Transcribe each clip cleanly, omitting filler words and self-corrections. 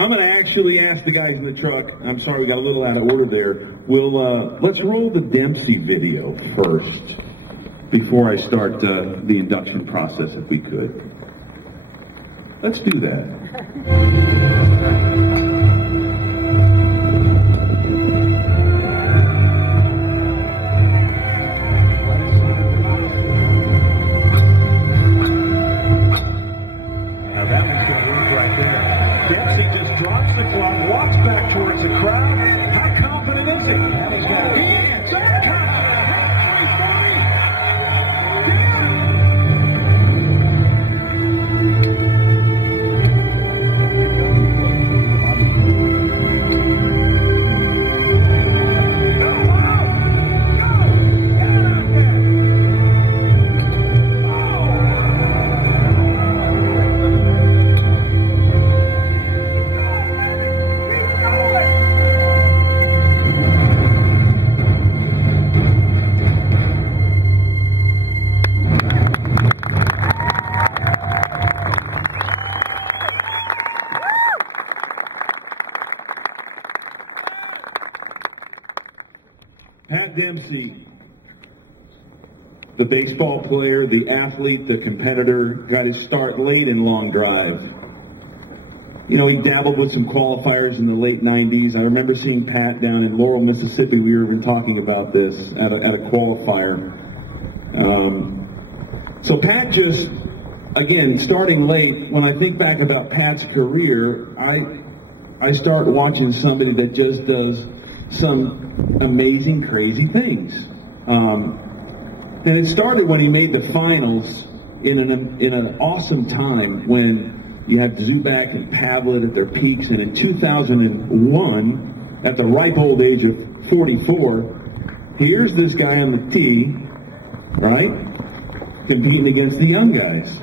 I'm going to actually ask the guys in the truck. I'm sorry, we got a little out of order there. Let's roll the Dempsey video first before I start the induction process, if we could. Let's do that. Dempsey just drops the glove, walks back towards the crowd. How confident is he? Pat Dempsey, the baseball player, the athlete, the competitor, got his start late in long drive. You know, he dabbled with some qualifiers in the late 90s. I remember seeing Pat down in Laurel, Mississippi. We were even talking about this at a qualifier. So Pat just, again, starting late, when I think back about Pat's career, I start watching somebody that just does some amazing, crazy things. And it started when he made the finals in an awesome time when you had Zubak and Pavlet at their peaks. And in 2001, at the ripe old age of 44, here's this guy on the tee, right, competing against the young guys.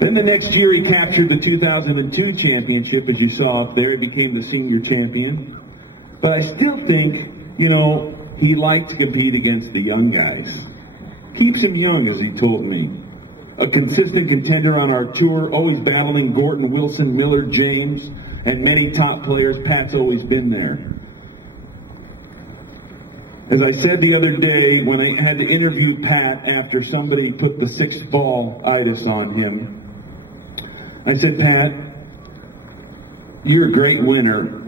Then the next year he captured the 2002 championship, as you saw up there. He became the senior champion. But I still think, you know, he liked to compete against the young guys. Keeps him young, as he told me. A consistent contender on our tour, always battling Gordon, Wilson, Miller, James, and many top players. Pat's always been there. As I said the other day when I had to interview Pat after somebody put the 6th ball itis on him, I said, Pat, you're a great winner,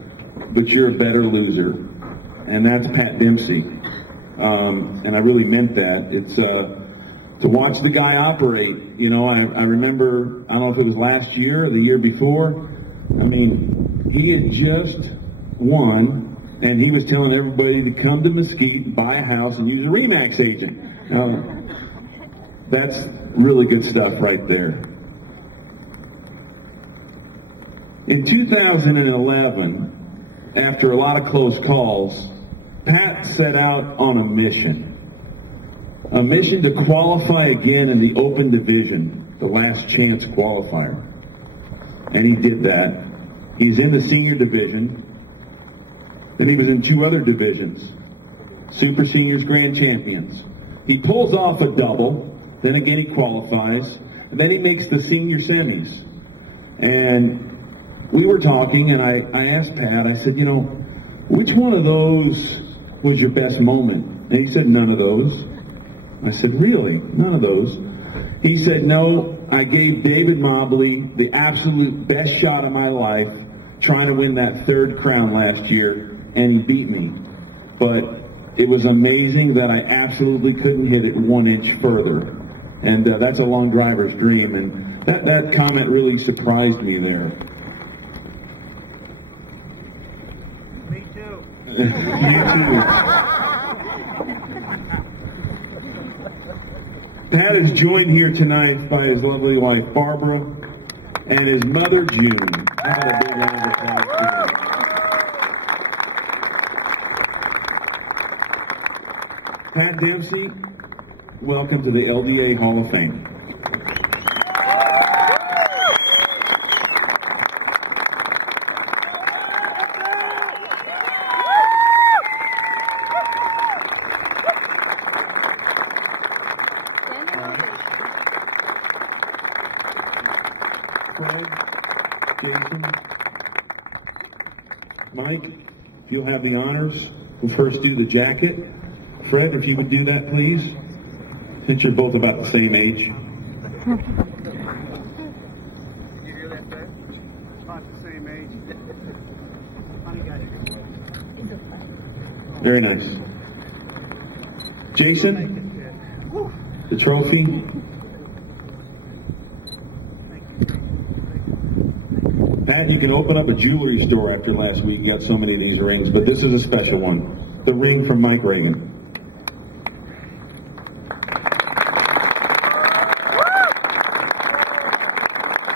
but you're a better loser. And that's Pat Dempsey. And I really meant that. It's to watch the guy operate. You know, I remember, I don't know if it was last year or the year before. I mean, he had just won, and he was telling everybody to come to Mesquite, buy a house, and use a RE/MAX agent. That's really good stuff right there. In 2011, after a lot of close calls, Pat set out on a mission to qualify again in the open division, the last chance qualifier. And he did that. He's in the senior division. Then he was in 2 other divisions, Super Seniors Grand Champions. He pulls off a double, then again he qualifies, and then he makes the senior semis. And we were talking, and I asked Pat, I said, you know, which one of those was your best moment? And he said, none of those. I said, really? None of those? He said, no, I gave David Mobley the absolute best shot of my life trying to win that 3rd crown last year, and he beat me. But it was amazing that I absolutely couldn't hit it 1 inch further. And that's a long driver's dream, and that comment really surprised me there. Me too. You too. Pat is joined here tonight by his lovely wife, Barbara, and his mother, June. How about a big round of applause for her? Pat Dempsey, welcome to the LDA Hall of Fame. Jason. Mike, if you'll have the honors, we'll first do the jacket. Fred, if you would do that, please. Since you're both about the same age. Did you hear that, Fred? About the same age. Funny guy. Very nice. Jason, the trophy. Pat, you can open up a jewelry store after last week. You got so many of these rings, but this is a special one. The ring from Mike Reagan.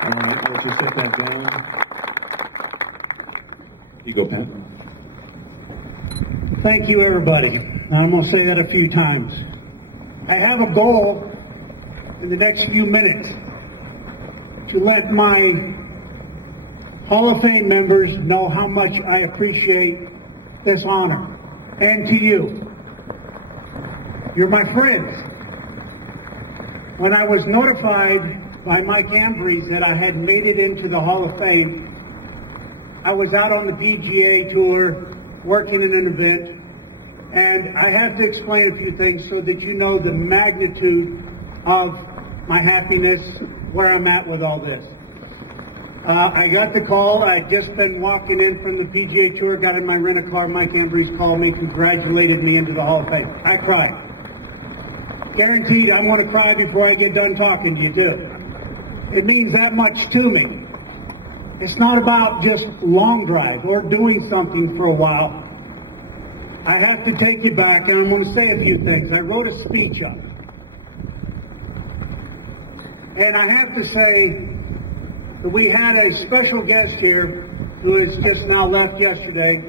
All right, let's just set that down. You go, Pat. Thank you, everybody. I'm going to say that a few times. I have a goal in the next few minutes to let my Hall of Fame members know how much I appreciate this honor. And to you. You're my friends. When I was notified by Mike Ambrose that I had made it into the Hall of Fame, I was out on the PGA Tour working in an event, and I have to explain a few things so that you know the magnitude of my happiness, where I'm at with all this. I got the call. I'd just been walking in from the PGA Tour, got in my rent-a-car. Mike Ambrose called me, congratulated me into the Hall of Fame. I cried. Guaranteed I'm going to cry before I get done talking to you, too. It means that much to me. It's not about just long drive or doing something for a while. I have to take you back, and I'm going to say a few things. I wrote a speech up. And I have to say that we had a special guest here who has just now left yesterday.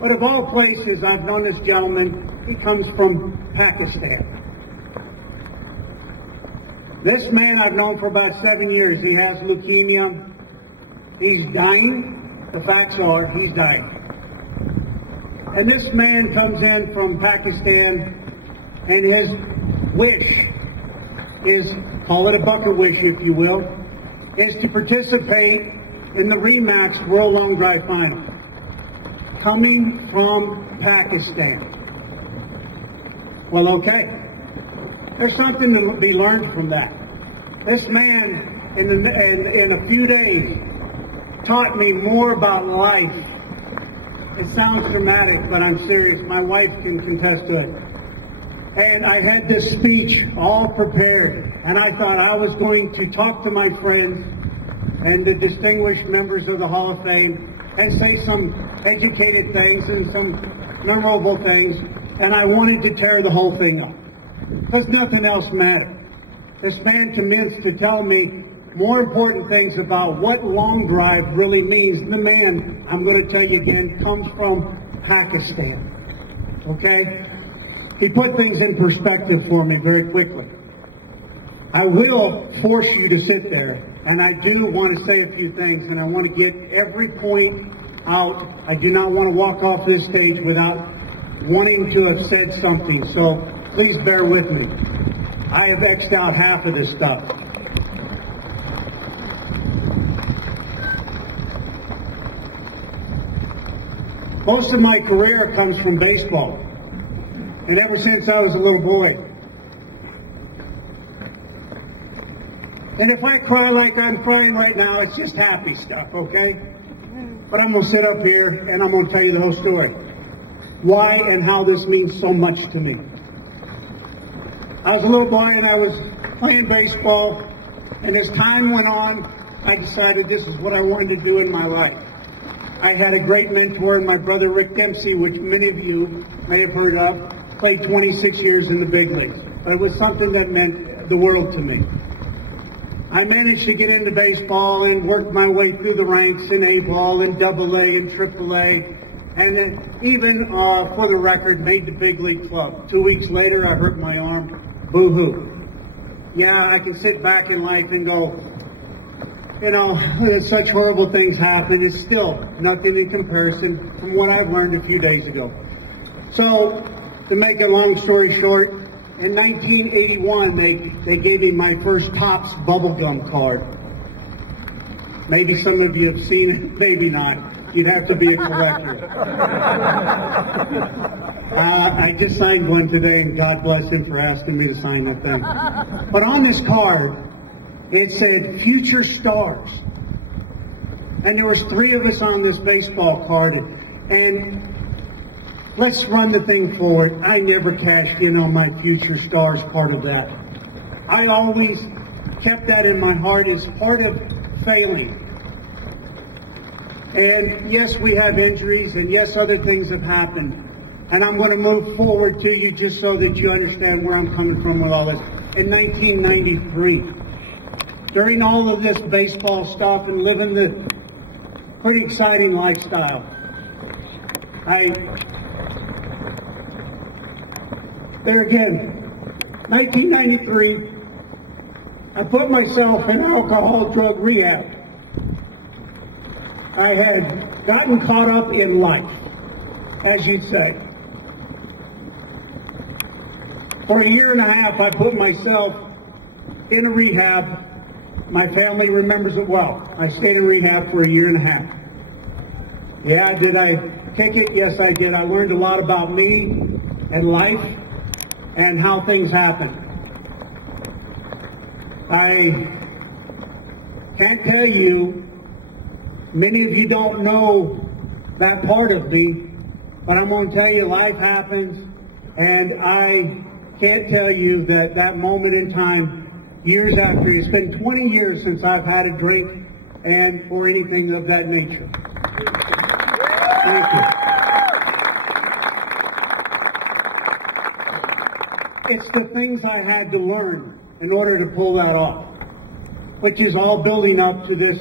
But of all places, I've known this gentleman. He comes from Pakistan. This man I've known for about 7 years. He has leukemia. He's dying. The facts are he's dying. And this man comes in from Pakistan, and his wish is, call it a bucket wish if you will, is to participate in the rematch World Long Drive Final. Coming from Pakistan. Well, okay. There's something to be learned from that. This man, in a few days, taught me more about life. It sounds dramatic, but I'm serious. My wife can contest to it. And I had this speech all prepared, and I thought I was going to talk to my friends and the distinguished members of the Hall of Fame and say some educated things and some memorable things, and I wanted to tear the whole thing up. Because nothing else mattered. This man commenced to tell me more important things about what long drive really means. The man, I'm going to tell you again, comes from Pakistan. Okay? He put things in perspective for me very quickly. I will force you to sit there, and I do want to say a few things, and I want to get every point out. I do not want to walk off this stage without wanting to have said something, so please bear with me. I have X'd out half of this stuff. Most of my career comes from baseball, and ever since I was a little boy. And if I cry like I'm crying right now, it's just happy stuff, okay? But I'm going to sit up here and I'm going to tell you the whole story. Why and how this means so much to me. I was a little boy and I was playing baseball, and as time went on, I decided this is what I wanted to do in my life. I had a great mentor in my brother Rick Dempsey, which many of you may have heard of, played 26 years in the big leagues. But it was something that meant the world to me. I managed to get into baseball and worked my way through the ranks in A-ball and AA and AAA, and then even, for the record, made the big league club. 2 weeks later, I hurt my arm. Boo-hoo. Yeah, I can sit back in life and go, you know, such horrible things happen. It's still nothing in comparison from what I've learned a few days ago. So, to make a long story short, in 1981, they gave me my first Topps bubblegum card. Maybe some of you have seen it, maybe not. You'd have to be a collector. I just signed one today, and God bless him for asking me to sign that thing. But on this card, it said Future Stars. And there was 3 of us on this baseball card. And let's run the thing forward. I never cashed in on my Future Stars part of that. I always kept that in my heart as part of failing. And yes, we have injuries, and yes, other things have happened. And I'm going to move forward to you just so that you understand where I'm coming from with all this. In 1993, during all of this baseball stuff and living the pretty exciting lifestyle, there again, 1993, I put myself in alcohol drug rehab. I had gotten caught up in life, as you'd say. For a year and a half, I put myself in a rehab. My family remembers it well. I stayed in rehab for a year and a half. Yeah, did I kick it? Yes, I did. I learned a lot about me and life and how things happen. I can't tell you, many of you don't know that part of me, but I'm going to tell you life happens, and I can't tell you that that moment in time, years after, it's been 20 years since I've had a drink and or anything of that nature. Thank you. It's the things I had to learn in order to pull that off, which is all building up to this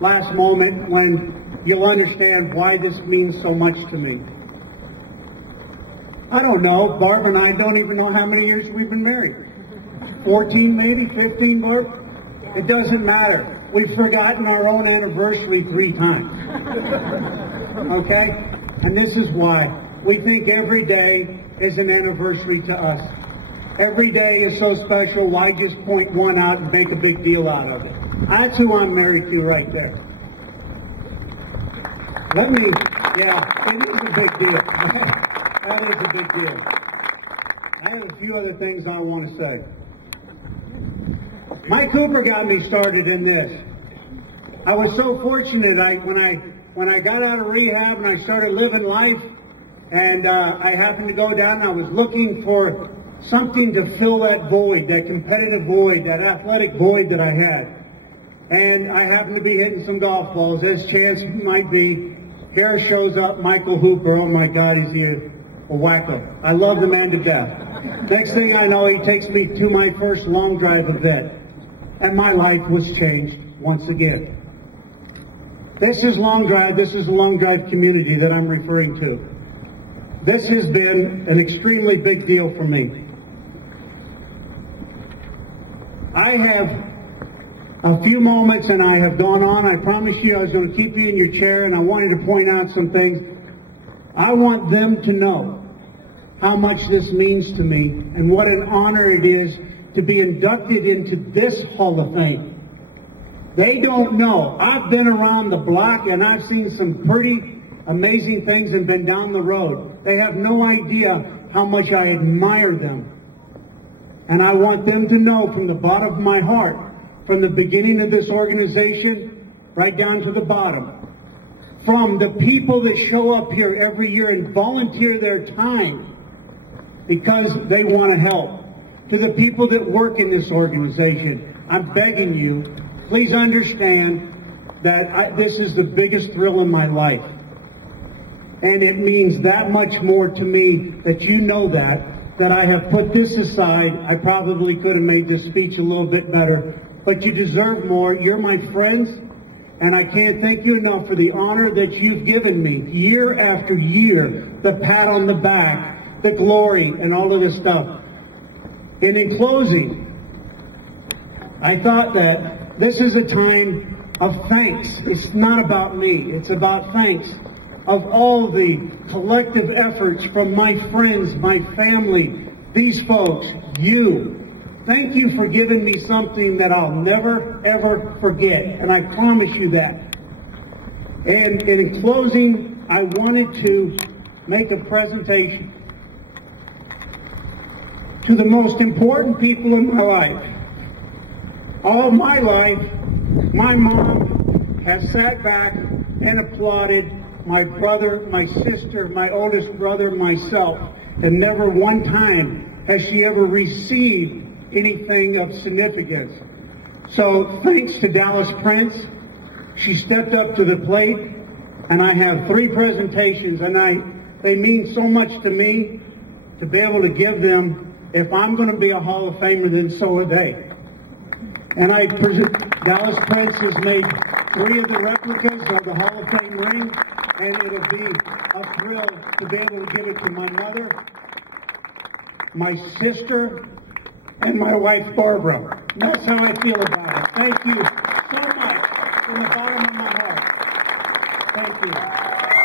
last moment when you'll understand why this means so much to me. I don't know. Barb and I don't even know how many years we've been married. 14 maybe? 15, Barb? It doesn't matter. We've forgotten our own anniversary 3 times. Okay? And this is why. We think every day is an anniversary to us. Every day is so special, why just point one out and make a big deal out of it? That's who I'm married to right there. Yeah, it is a big deal. That is a big deal. I have a few other things I want to say. Mike Cooper got me started in this. I was so fortunate when I got out of rehab and I started living life, and I happened to go down and I was looking for something to fill that void, that competitive void, that athletic void that I had. And I happened to be hitting some golf balls, as chance might be. Here shows up Michael Hooper. Oh my God, is he a wacko. I love the man to death. Next thing I know, he takes me to my first long drive event. And my life was changed once again. This is long drive. This is a long drive community that I'm referring to. This has been an extremely big deal for me. I have a few moments, and I have gone on. I promised you I was going to keep you in your chair, and I wanted to point out some things. I want them to know how much this means to me and what an honor it is to be inducted into this Hall of Fame. They don't know. I've been around the block, and I've seen some pretty amazing things and been down the road. They have no idea how much I admire them. And I want them to know from the bottom of my heart, from the beginning of this organization, right down to the bottom, from the people that show up here every year and volunteer their time because they want to help, to the people that work in this organization, I'm begging you, please understand that this is the biggest thrill in my life. And it means that much more to me that you know that I have put this aside. I probably could have made this speech a little bit better, but you deserve more. You're my friends, and I can't thank you enough for the honor that you've given me year after year, the pat on the back, the glory, and all of this stuff. And in closing, I thought that this is a time of thanks. It's not about me. It's about thanks of all the collective efforts from my friends, my family, these folks, you, thank you for giving me something that I'll never, ever forget, and I promise you that. And in closing, I wanted to make a presentation to the most important people in my life. All my life, my mom has sat back and applauded my brother, my sister, my oldest brother, myself, and never one time has she ever received anything of significance. So thanks to Dallas Prince, she stepped up to the plate, and I have 3 presentations, and they mean so much to me to be able to give them. If I'm going to be a Hall of Famer, then so are they. And Dallas Prince has made 3 of the replicas of the Hall of Fame ring, and it'll be a thrill to be able to give it to my mother, my sister, and my wife, Barbara. And that's how I feel about it. Thank you so much from the bottom of my heart. Thank you.